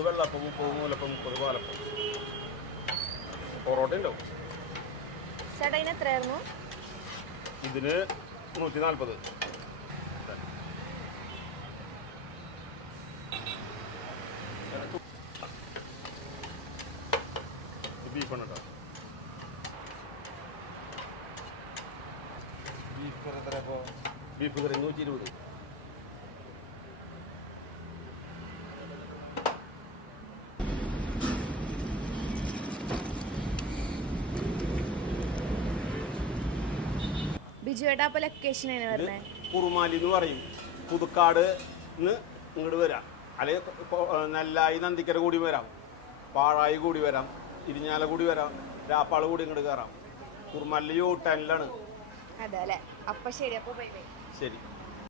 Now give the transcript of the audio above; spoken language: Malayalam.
ഇത് വെള്ളപ്പം 30, നൂലപ്പം 30, പാലപ്പം. പൊറോട്ട ഉണ്ടാവും. ചേട്ടാ ഇതിന് എത്രയായിരുന്നു? ഇതിന് 140. ബീഫാണ് കേട്ടോ. ബീഫ് കറി 120. ബിജു ഏട്ടാ അപ്പൊ ലൊക്കേഷൻ വരുന്നത് കുറുമാലി എന്ന് പറയും. പുതുക്കാട് ഇങ്ങോട്ട് വരാം, അല്ലെങ്കിൽ നെല്ലായി നന്ദിക്കര കൂടി വരാം, പാഴായി കൂടി വരാം, ഇരിഞ്ഞാല കൂടി വരാം, രാപ്പാള് കൂടി ഇങ്ങോട്ട് കയറാം. കുറുമാലി യൂട്ടനിലാണ്. അതെ അല്ലേ? അപ്പൊ ശരി, അപ്പൊ ബൈ ബൈ. ശരി.